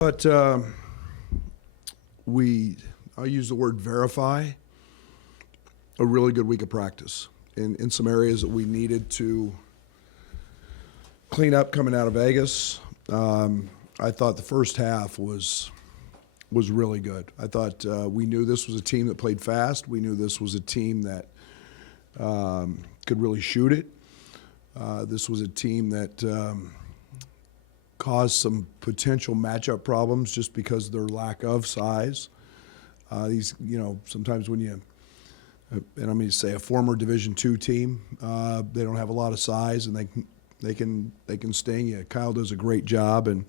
But I use the word verify, a really good week of practice in some areas that we needed to clean up coming out of Vegas. I thought the first half was really good. I thought we knew this was a team that played fast. We knew this was a team that could really shoot it. This was a team that caused some potential matchup problems just because of their lack of size. Sometimes when you, and I'm going to say a former Division II team, they don't have a lot of size and they can sting you. Kyle does a great job, and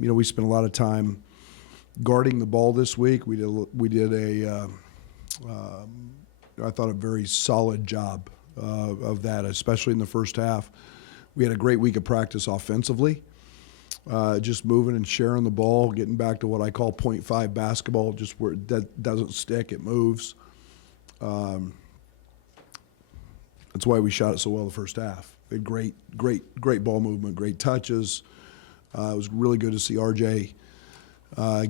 we spent a lot of time guarding the ball this week. We did I thought a very solid job of that, especially in the first half. We had a great week of practice offensively, just moving and sharing the ball, getting back to what I call .5 basketball, just where that doesn't stick, it moves. That's why we shot it so well the first half. We had great ball movement, great touches. It was really good to see RJ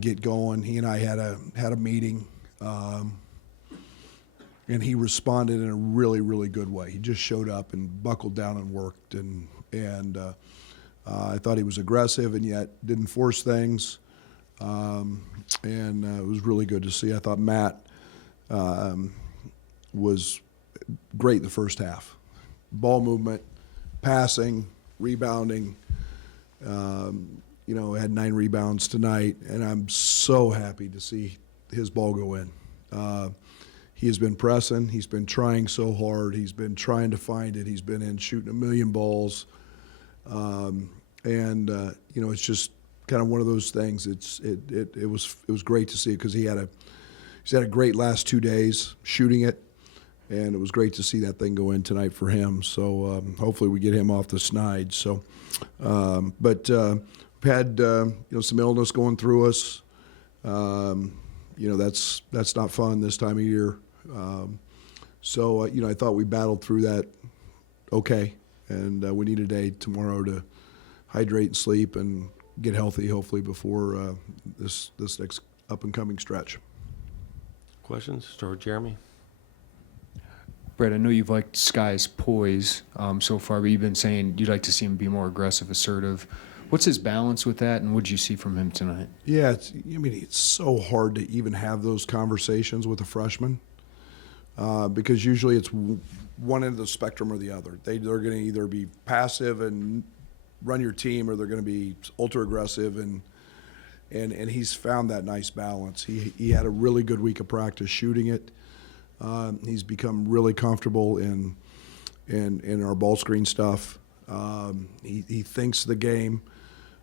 get going. He and I had a meeting, and he responded in a really, really good way. He just showed up and buckled down and worked, and I thought he was aggressive and yet didn't force things, and it was really good to see. I thought Matt was great the first half. Ball movement, passing, rebounding. Had 9 rebounds tonight, and I'm so happy to see his ball go in. He has been pressing. He's been trying so hard. He's been trying to find it. He's been in shooting a million balls. It's just kind of one of those things. It was great to see it because he's had a great last 2 days shooting it, and it was great to see that thing go in tonight for him. So hopefully we get him off the snide. So, we've had some illness going through us. That's not fun this time of year. I thought we battled through that okay, and we need a day tomorrow to hydrate and sleep and get healthy, hopefully, before this next up-and-coming stretch. Questions? Start with Jeremy. Brad, I know you've liked Sky's poise so far, but you've been saying you'd like to see him be more aggressive, assertive. What's his balance with that, and what did you see from him tonight? Yeah, it's so hard to even have those conversations with a freshman because usually it's one end of the spectrum or the other. They're going to either be passive and run your team, or they're going to be ultra aggressive, and he's found that nice balance. He had a really good week of practice shooting it. He's become really comfortable in our ball screen stuff. He thinks the game.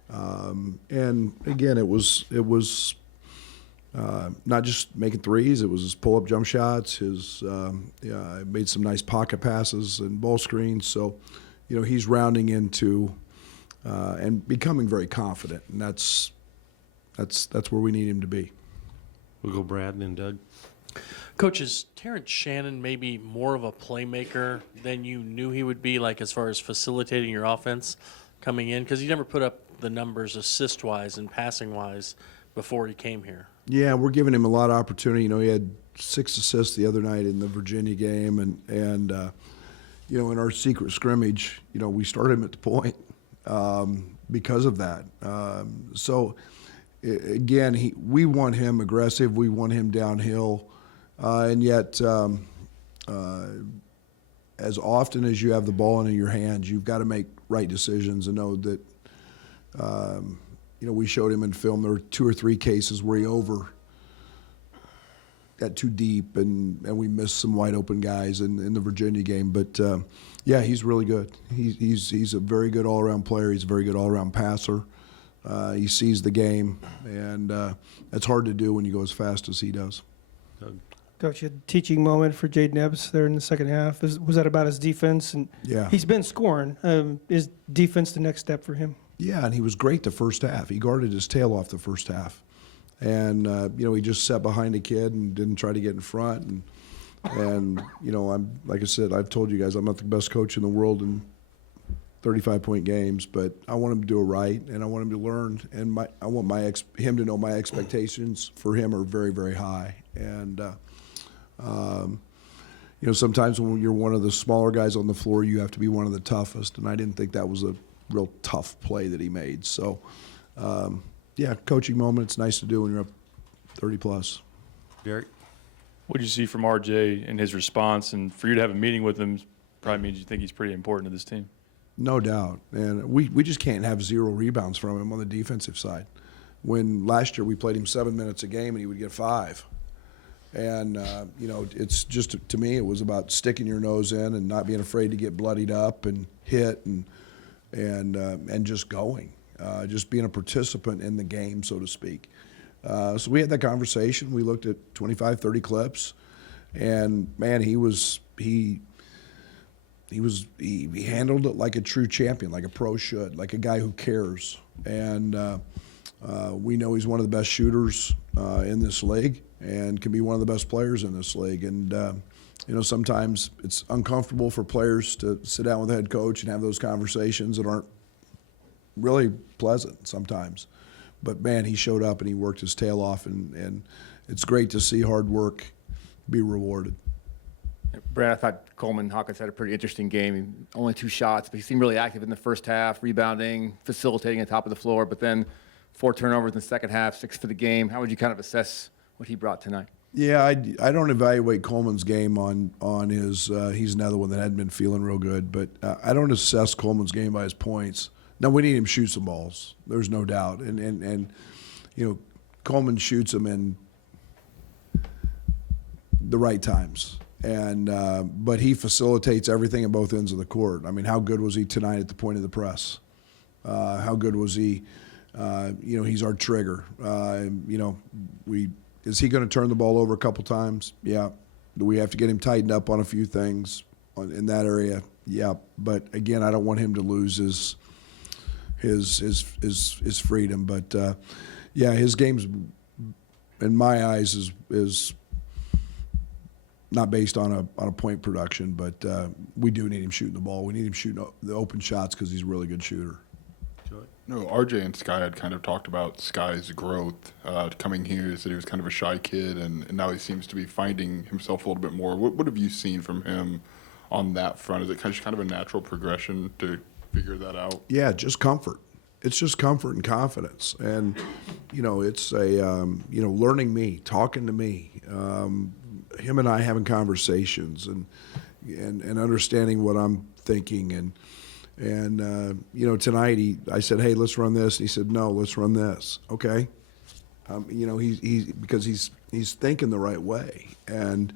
And again, it was not just making threes. It was his pull-up jump shots. Made some nice pocket passes and ball screens. So, he's rounding into and becoming very confident, and that's where we need him to be. We'll go Brad and then Doug. Coach, is Terrence Shannon maybe more of a playmaker than you knew he would be, like as far as facilitating your offense coming in? Because he never put up the numbers assist-wise and passing-wise before he came here. Yeah, we're giving him a lot of opportunity. He had 6 assists the other night in the Virginia game, and in our secret scrimmage, we started him at the point because of that. Again, we want him aggressive. We want him downhill. And yet, as often as you have the ball in your hands, you've got to make right decisions and know that, we showed him in film there were 2 or 3 cases where he got too deep and we missed some wide open guys in the Virginia game. But, he's really good. He's a very good all-around player. He's a very good all-around passer. He sees the game, and that's hard to do when you go as fast as he does. Doug. Coach, a teaching moment for Jaden Epps there in the second half. Was that about his defense? And yeah, he's been scoring. Is defense the next step for him? Yeah, and he was great the first half. He guarded his tail off the first half, and he just sat behind a kid and didn't try to get in front. And I'm like I said, I've told you guys I'm not the best coach in the world, and 35-point games, but I want him to do it right, and I want him to learn, and I want him to know my expectations for him are very, very high. And sometimes when you're one of the smaller guys on the floor, you have to be one of the toughest, and I didn't think that was a real tough play that he made. So, coaching moment, it's nice to do when you're up 30-plus. Derek? What did you see from RJ and his response? And for you to have a meeting with him probably means you think he's pretty important to this team. No doubt. And we just can't have 0 rebounds from him on the defensive side. When last year we played him 7 minutes a game and he would get 5. And, it's just, to me, it was about sticking your nose in and not being afraid to get bloodied up and hit and just going, just being a participant in the game, so to speak. So we had that conversation. We looked at 25, 30 clips, and man, he handled it like a true champion, like a pro should, like a guy who cares. And we know he's one of the best shooters in this league and can be one of the best players in this league. And sometimes it's uncomfortable for players to sit down with the head coach and have those conversations that aren't really pleasant sometimes. But, man, he showed up and he worked his tail off, and it's great to see hard work be rewarded. Brad, I thought Coleman Hawkins had a pretty interesting game. Only 2 shots, but he seemed really active in the first half, rebounding, facilitating at the top of the floor, but then 4 turnovers in the second half, 6 for the game. How would you kind of assess what he brought tonight? Yeah, I don't evaluate Coleman's game on his he's another one that hadn't been feeling real good, but I don't assess Coleman's game by his points. Now, we need him to shoot some balls. There's no doubt. And Coleman shoots them in the right times. But he facilitates everything at both ends of the court. I mean, how good was he tonight at the point of the press? How good was he? He's our trigger. Is he going to turn the ball over a couple times? Yeah. Do we have to get him tightened up on a few things in that area? Yeah. But again, I don't want him to lose his freedom. But his game's, in my eyes, is not based on a point production, but we do need him shooting the ball. We need him shooting the open shots because he's a really good shooter. No, RJ and Sky had kind of talked about Sky's growth coming here. He said he was kind of a shy kid, and now he seems to be finding himself a little bit more. What have you seen from him on that front? Is it kind of a natural progression to figure that out? Yeah, just comfort. It's just comfort and confidence. And, it's a, learning me, talking to me, him and I having conversations and understanding what I'm thinking. And tonight I said, hey, let's run this. And he said, no, let's run this. Okay. Because he's thinking the right way. And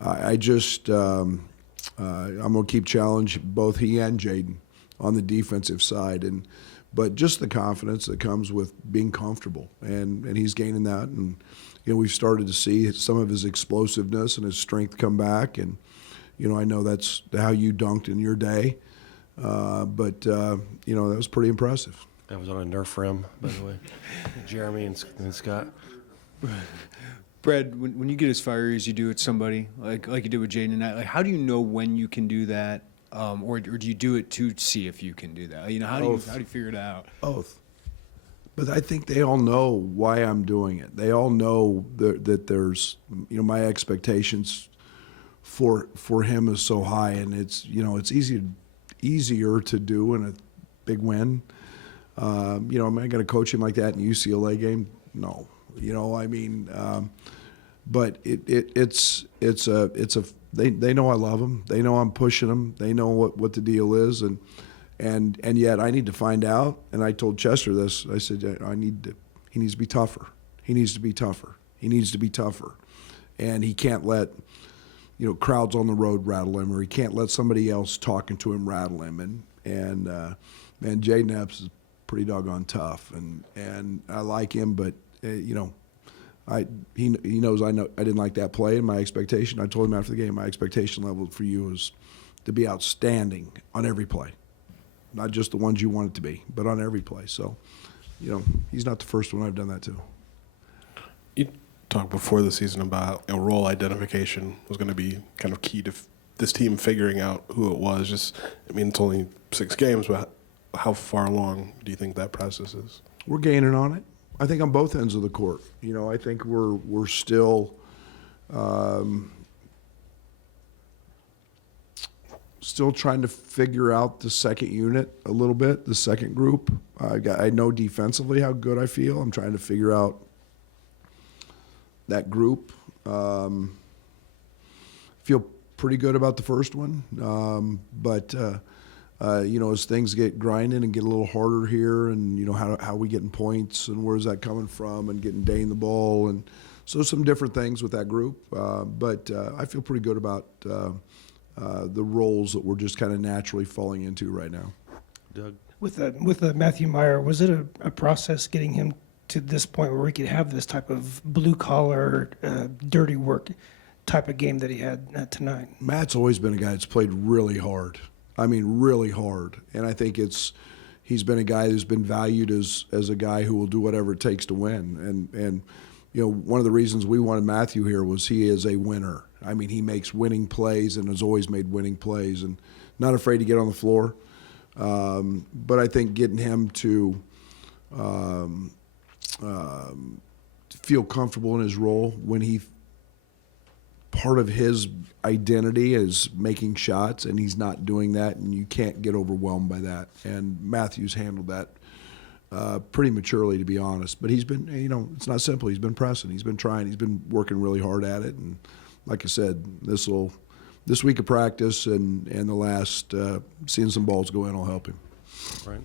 I'm going to keep challenging both he and Jaden on the defensive side. But just the confidence that comes with being comfortable. And he's gaining that. And, we've started to see some of his explosiveness and his strength come back. And, I know that's how you dunked in your day. But that was pretty impressive. That was on a Nerf rim, by the way. Jeremy and Scott. Brad, when you get as fiery as you do at somebody, like you did with Jaden tonight, how do you know when you can do that, or do you do it to see if you can do that? How do you figure it out? Both. But I think they all know why I'm doing it. They all know that there's, my expectations for him is so high, and it's easier to do in a big win. Am I going to coach him like that in a UCLA game? No. But they know I love him. They know I'm pushing him. They know what the deal is, and yet I need to find out. And I told Chester this. I said he needs to be tougher. He needs to be tougher. He needs to be tougher, and he can't let crowds on the road rattle him, or he can't let somebody else talking to him rattle him. And man, Jaden Epps is pretty doggone tough, and I like him, but he knows I didn't like that play, and my expectation. I told him after the game, my expectation level for you is to be outstanding on every play, not just the ones you want it to be, but on every play. So, he's not the first one I've done that to. You talked before the season about role identification was going to be kind of key to this team figuring out who it was? Just, I mean, it's only 6 games, but how far along do you think that process is? We're gaining on it. I think on both ends of the court. You know, I think we're still still trying to figure out the second unit a little bit, the second group. I know defensively how good I feel. I'm trying to figure out that group. Feel pretty good about the first one, but you know, as things get grinding and get a little harder here, and you know how we getting points and where's that coming from, and getting Dane the ball, and so some different things with that group. But I feel pretty good about the roles that we're just kind of naturally falling into right now. Doug? With Matthew Meyer, was it a process getting him to this point where we could have this type of blue collar, dirty work type of game that he had tonight? Matt's always been a guy that's played really hard. I mean, really hard. And I think he's been a guy who's been valued as a guy who will do whatever it takes to win. And you know, one of the reasons we wanted Matthew here was he is a winner. I mean, he makes winning plays and has always made winning plays, and not afraid to get on the floor. But I think getting him to feel comfortable in his role when part of his identity is making shots, and he's not doing that, and you can't get overwhelmed by that. And Matthew's handled that pretty maturely, to be honest. But he's been, you know, it's not simple. He's been pressing. He's been trying. He's been working really hard at it. And like I said, this week of practice and the last seeing some balls go in will help him. Right.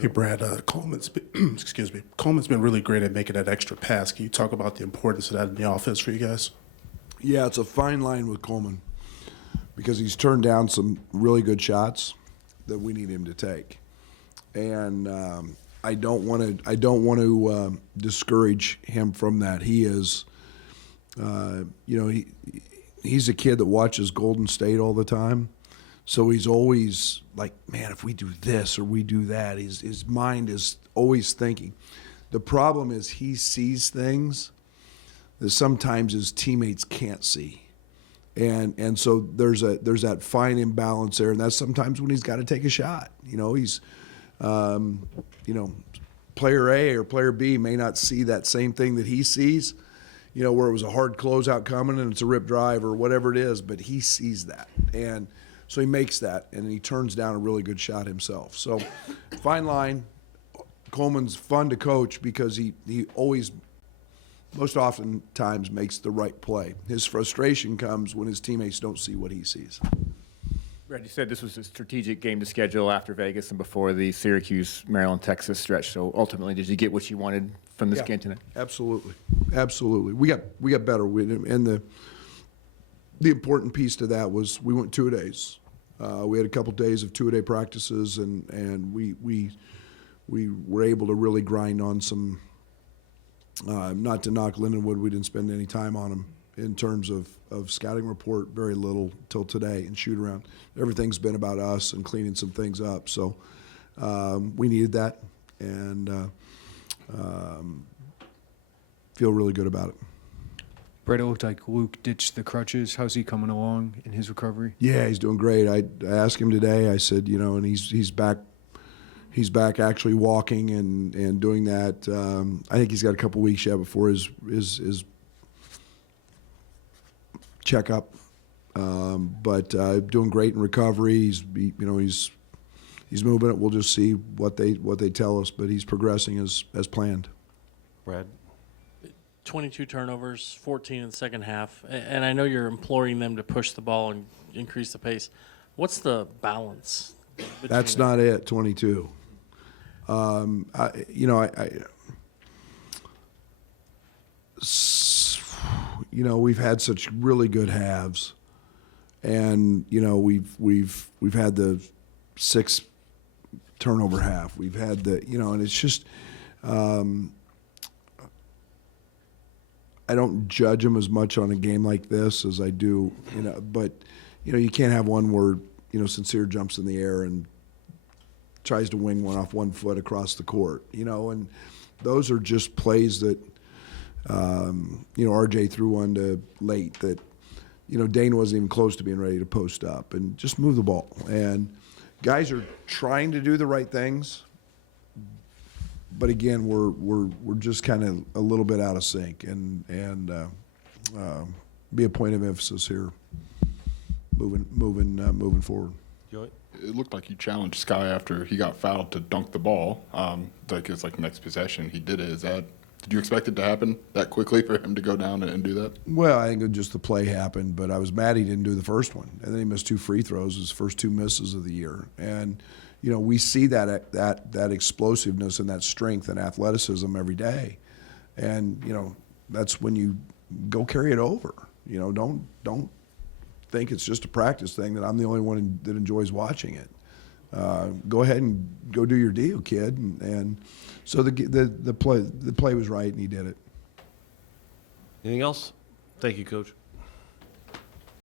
Hey, Brad, Coleman's been, excuse me, Coleman's been really great at making that extra pass. Can you talk about the importance of that in the offense for you guys? Yeah, it's a fine line with Coleman because he's turned down some really good shots that we need him to take, and I don't want to discourage him from that. He is, you know, he's a kid that watches Golden State all the time, so he's always like, man, if we do this or we do that, his mind is always thinking. The problem is he sees things that sometimes his teammates can't see. And so there's that fine imbalance there, and that's sometimes when he's got to take a shot. You know, he's you know, player A or player B may not see that same thing that he sees, you know, where it was a hard closeout coming and it's a rip drive or whatever it is, but he sees that. And so he makes that, and he turns down a really good shot himself. So fine line. Coleman's fun to coach because he always, most often times, makes the right play. His frustration comes when his teammates don't see what he sees. Brad, you said this was a strategic game to schedule after Vegas and before the Syracuse, Maryland, Texas stretch. So ultimately, did you get what you wanted from this game tonight? Absolutely, absolutely. We got better, and the important piece to that was we went 2-a-days. We had a couple days of 2-a-day practices, and we were able to really grind on some. Not to knock Lindenwood, we didn't spend any time on him in terms of scouting report, very little till today, and shoot around. Everything's been about us and cleaning some things up. So we needed that, and feel really good about it. Brett, it looked like Luke ditched the crutches. How's he coming along in his recovery? Yeah, he's doing great. I asked him today. I said, you know, and he's back. He's back actually walking and doing that. I think he's got a couple weeks yet before his checkup. But doing great in recovery. He's moving it. We'll just see what they tell us. But he's progressing as planned. Brad? 22 turnovers, 14 in the second half. And I know you're imploring them to push the ball and increase the pace. What's the balance? That's not it, 22. We've had such really good halves, and you know we've had the 6 turnover half. We've had and it's just I don't judge them as much on a game like this as I do, but you can't have one where Sincere jumps in the air and tries to wing one off 1 foot across the court, and those are just plays that, RJ threw one to late that Dane wasn't even close to being ready to post up, and just move the ball. And guys are trying to do the right things, but again, we're just kind of a little bit out of sync, and be a point of emphasis here, moving forward. Joey? It looked like you challenged Sky after he got fouled to dunk the ball. Like it's like next possession he did it. Did you expect it to happen that quickly for him to go down and do that? Well, I think just the play happened, but I was mad he didn't do the first one, and then he missed 2 free throws, his first 2 misses of the year. And we see that explosiveness and that strength and athleticism every day, and that's when you go carry it over. Don't think it's just a practice thing, that I'm the only one that enjoys watching it. Go ahead and go do your deal, kid. And so the play was right, and he did it. Anything else? Thank you, Coach.